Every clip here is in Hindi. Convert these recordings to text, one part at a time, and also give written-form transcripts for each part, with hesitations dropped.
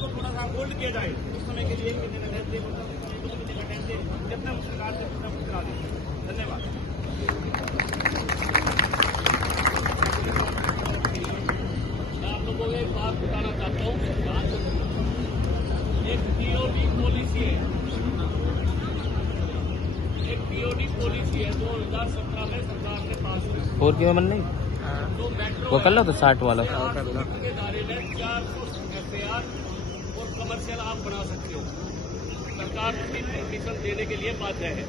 को थोड़ा सा होल्ड किया जाए उस समय के लिए 1 महीने का टाइम दे, 2 महीने का टाइम दे, जब तक सरकार से कुछ ना कुछ करा दें। धन्यवाद। मैं आप लोगों को एक बात बताना चाहता हूँ। एक टीओडी पॉलिसी है, एक टीओडी पॉलिसी है 2017 में सरकार ने पास की। और क्यों मन नहीं तो मेट्रो वो कर लो तो 60 वाला के दायरे में 400 FAR और कमर्शियल आप बना सकते हो। सरकार परमिशन देने के लिए बाध्य है।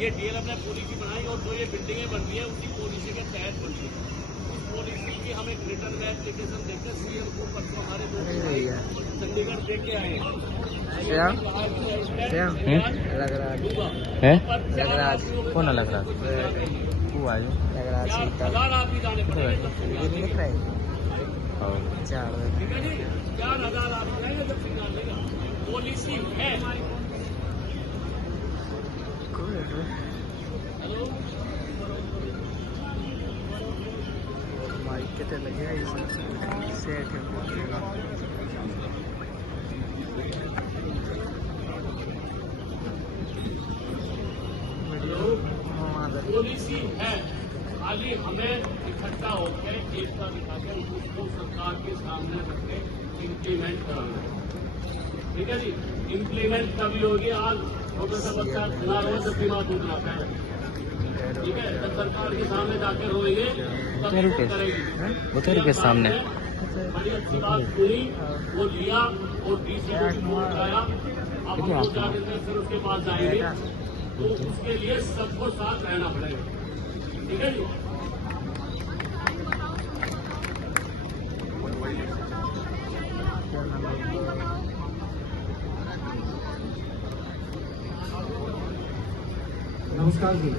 ये DLF ने पॉलिसी बनाई और जो ये बिल्डिंगें बन रही है उसी पॉलिसी के तहत बन रही है। उस पॉलिसी की हम एक रिटर्न एप्लीकेशन देकर CM को परसों हमारे दोस्त चंडीगढ़ देख के आए हैं। कौन अलग रहा वो आज हजार आप ही जाने पड़ेंगे। 4,000 आप जाएंगे जब सिग्नल लेगा। पॉलिसी है। हेलो माइक के लगेगा सेट पॉलिसी है, खाली हमें इकट्ठा होकर एकता दिखाकर उसको सरकार के सामने रखकर इम्प्लीमेंट करना है। ठीक है जी, इम्प्लीमेंट तभी होगी आज छोटा बच्चा ना रो जब बीमार दूध आता है। ठीक है, जब सरकार के सामने जाकर रोएंगे तब वो करेगी। बतौर के सामने बड़ी अच्छी बात सुनी, वो लिया और DC को रिपोर्ट आया। अब हम लोग जाके फिर उसके पास जाएंगे तो उसके लिए सबको साथ रहना पड़ेगा। ठीक है जी। नमस्कार जी।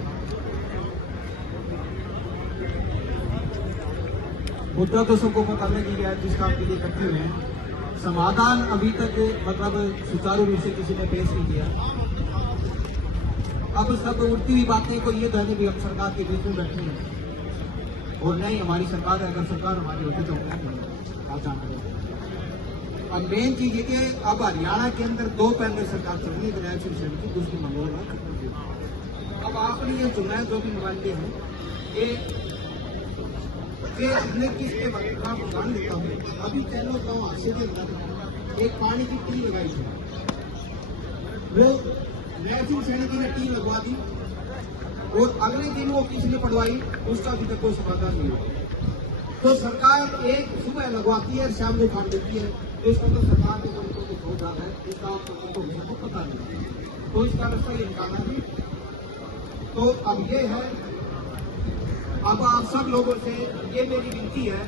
मुद्दा तो सबको पता लग गया जिस काम के लिए इकट्ठे हुए हैं। समाधान अभी तक मतलब सुचारू रूप से किसी ने पेश नहीं किया। अब सब उड़ती हुई बातें को ये कहने भी हम सरकार के बीच में बैठे हैं और नहीं हमारी सरकार है। अगर सरकार हमारी होती तो अब मेन चीज ये कि अब हरियाणा के अंदर 2 पहले सरकार चल रही है, न्याय शिवसेना की, दूसरी मंगोल। अब आपने ये चुना है जो भी नुमाइंदे हैं कि हमने किसके खिलाफ उदाहरण देता हूँ। अभी चैनल गाँव हादसे के अंदर एक पानी की टीम लगाई थी, वो न्याय शिवसेना की ने टीम लगवा दी और अगले दिन वो किसने पढ़वाई उसका अभी तक कोई समाधान नहीं हुआ। तो सरकार एक सुबह लगवाती है, शाम को फाड़ देती है। तो इसका तो सरकार के कोई कुछ हो जाता है, इसका आपको पता नहीं। तो इसका रास्ता ये निकालना भी। तो अब ये है, अब आप सब लोगों से ये मेरी विनती है,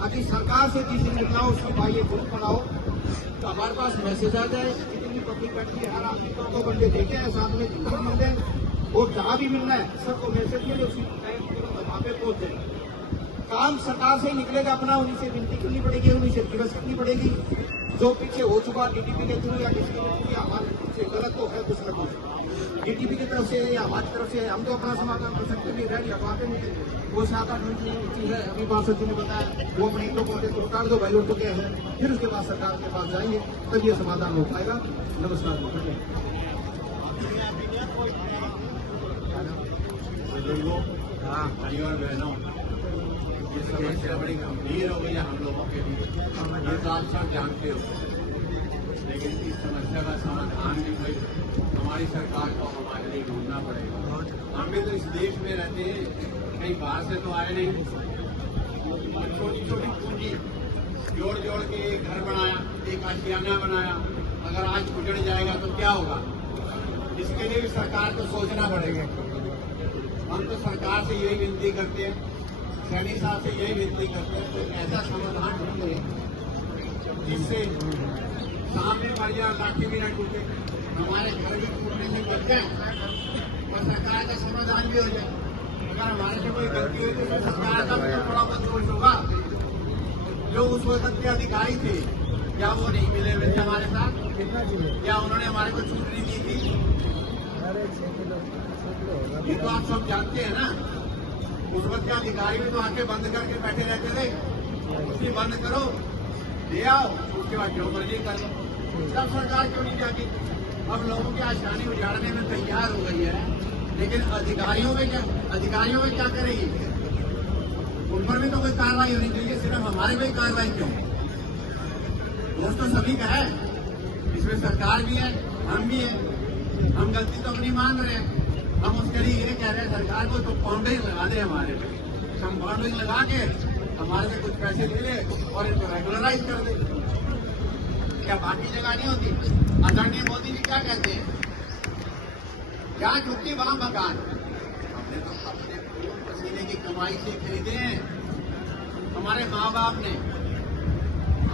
अगर सरकार से किसी ने लिखना हो उसकी भाई ग्रुप बनाओ तो हमारे पास मैसेज आ जाए। जितनी पब्लिक बैठी है हर आदमी को 2 बंदे देखे हैं, साथ में जितना मिलते हैं और जहाँ भी मिलना है सबको मैसेज मिले, उसी टाइम वहाँ पे पहुंच जाए। काम सरकार से ही निकलेगा अपना, उन्हीं से विनती करनी पड़ेगी, उन्हीं से रिक्वेस्ट करनी पड़ेगी। जो पीछे हो चुका DTP के थ्रू या किसी के थ्रू या हमारे पीछे गलत तो है कुछ न कुछ, DTP की तरफ से या हमारी तरफ से हम तो अपना समाधान कर सकते नहीं रह बातें नहीं। वो 7-8 मिनट की है, अभी पार्षद जी ने बताया वो अपने एक 2 पौधे तो उतार दो भाई लोग तो क्या है, फिर उसके बाद सरकार के पास जाएंगे तब ये समाधान हो पाएगा। नमस्कार। हाँ परिवार बहनों, ये समस्या बड़ी गंभीर हो गई है हम लोगों के लिए, ये तो आप सब जानते हो। लेकिन इस समस्या का समाधान भी कोई हमारी सरकार को हमारे लिए ढूंढना पड़ेगा। हम भी तो इस देश में रहते हैं, कहीं बाहर से तो आए नहीं। छोटी छोटी पूंजी जोड़ जोड़ के एक घर बनाया, एक आशियाना बनाया, अगर आज उजड़ जाएगा तो क्या होगा? इसके लिए भी सरकार को सोचना पड़ेगा। हम तो सरकार से यही विनती करते हैं, सैनी साहब से यही विनती करते हैं, तो ऐसा समाधान ढूंढे जिससे सामने बढ़िया लाठी भी न टूटे, हमारे घर भी टूटने से बच जाए और सरकार का समाधान भी हो जाए। अगर हमारे से कोई गलती हुई तो सरकार का भी थोड़ा बहुत दोष होगा। जो उस वक्त के अधिकारी थे क्या वो नहीं मिले हुए थे हमारे साथ? क्या उन्होंने हमारे को छूट नहीं दी थी? ये तो आप सब जानते हैं ना। उस वक्त के अधिकारी भी तो आके बंद करके बैठे रहते थे, उसकी बंद करो, ले आओ, उसके बाद जो मर्जी कर लो। तब सरकार क्यों नहीं जाती? अब लोगों की आसानी उजाड़ने में तैयार हो गई है, लेकिन अधिकारियों में क्या करेगी? उन पर भी तो कोई कार्रवाई होनी चाहिए, सिर्फ हमारे पे कार्रवाई क्यों? दोस्त तो सभी का है, इसमें सरकार भी है, हम भी है। हम गलती तो अपनी मान रहे हैं, हम उसके लिए ये कह रहे हैं सरकार को तो बाउंड्रिंग लगा दे हमारे पे, हम बाउंड्रिंग लगा के हमारे से कुछ पैसे ले ले और इनको रेगुलराइज कर दे। क्या बाकी जगह नहीं होती? आदरणीय मोदी जी क्या कहते हैं? जहाँ झुकती वहां मकान। हमने तो अपने खून पसीने की कमाई से खरीदे हैं, हमारे माँ बाप ने,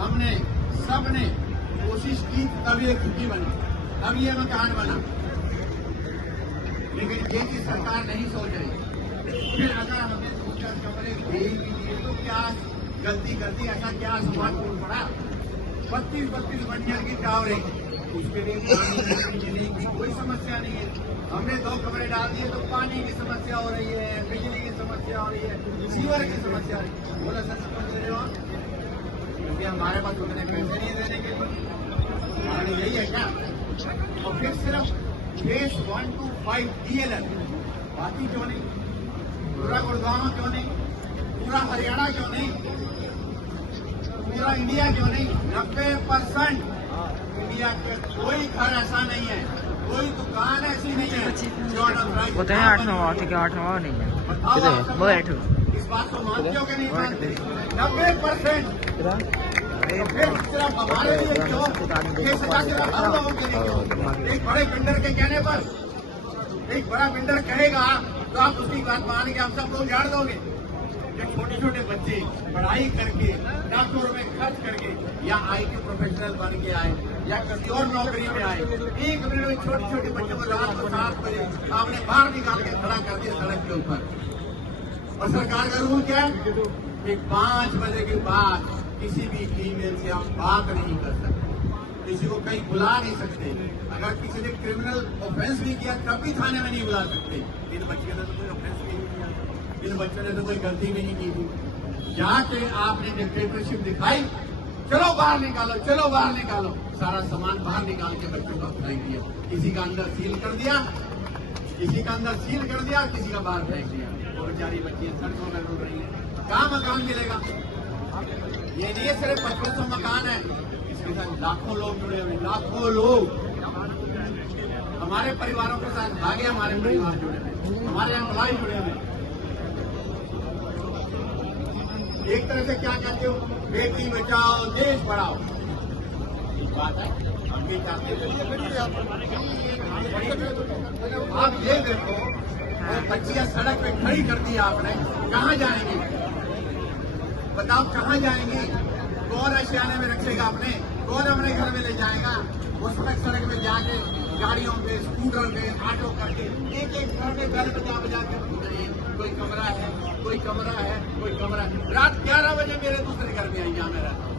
हमने, सबने कोशिश की, तब ये झुग्गी बनी, तब ये मकान बना। लेकिन ये चीज सरकार नहीं सोच रही। फिर अगर हमने सोचा कमरे दे भी दिए तो क्या गलती करती, ऐसा क्या समाज टूट पड़ा? 32 मंजिल की टावरें, उसके लिए पानी बिजली की कोई समस्या नहीं है। हमने 2 कमरे डाल दिए तो पानी की समस्या हो रही है, बिजली की समस्या हो रही है, सीवर की समस्या हो रही है। बोला सर समझ रहे हो आप? क्योंकि हमारे पास उतने पैसे नहीं देने के लिए, हमारे यही है क्या? और फिर सिर्फ फेज 1 to 5 DLF, बाकी क्यों नहीं? पूरा गुड़गांव क्यों नहीं? पूरा हरियाणा क्यों नहीं? पूरा इंडिया क्यों नहीं? 90% इंडिया के कोई घर ऐसा नहीं है, कोई दुकान ऐसी नहीं है जो अनऑथराइज्ड। वो तो है 8 9 ठीक है 8 9 नहीं है किधर है वो 8 इस बात को मानते हो कि नहीं मानते? 90%। फिर सिर्फ हमारे लिए क्यों? ये सजा सिर्फ हम लोगों के लिए क्यों? एक बड़े बिल्डर के कहने पर, एक बड़ा बिल्डर कहेगा तो आप उसकी बात मान के हम सबको उजाड़ दोगे? ये छोटे छोटे बच्चे पढ़ाई करके लाखों रुपए खर्च करके या IT प्रोफेशनल बन के आए या किसी और नौकरी में आए, 1 मिनट में छोटे छोटे बच्चों को रात को 7 बजे आपने बाहर निकाल के खड़ा कर दिया सड़क के ऊपर। और सरकार का रूल क्या है कि 5 बजे के बाद किसी भी फीमेल से आप बात नहीं कर सकते, किसी को कहीं बुला नहीं सकते। अगर किसी ने क्रिमिनल ऑफेंस भी किया तब भी थाने में नहीं बुला सकते। इन बच्चे ने तो कोई ऑफेंस भी नहीं किया, इन बच्चों ने तो कोई गलती भी नहीं की थी। जाके आपने डिक्टेटरशिप दिखाई, चलो बाहर निकालो, चलो बाहर निकालो, सारा सामान बाहर निकाल के बच्चों को फेंक दिया। किसी का अंदर सील कर दिया, किसी का अंदर सील कर दिया, किसी का बाहर फेंक दिया। वो बेचारी बच्चियां सड़कों में रो रही है। कहाँ मकान मिलेगा? ये नहीं सिर्फ 5500 मकान है, इसके साथ लाखों लोग जुड़े हुए, लाखों लोग हमारे परिवारों के साथ आगे, हमारे परिवार जुड़े हुए, हमारे एम्प्लॉय जुड़े हुए। एक तरह से क्या कहते हो, बेटी बचाओ देश बढ़ाओ, एक बात है, हम भी चाहते हैं। आप ये देखो, वो बच्चियां सड़क पे खड़ी कर दी आपने, कहाँ जाएंगी बताओ? कहाँ जाएंगी? कौन आशियाने में रखेगा आपने? कौन अपने घर में ले जाएगा? उस तक सड़क में जाके गाड़ियों पे, स्कूटर पे, ऑटो करके एक घर में घर बजा के कोई कमरा है, कोई कमरा है, कोई कमरा है। रात 11 बजे मेरे दूसरे घर में आई, जहाँ मैं रहता हूँ।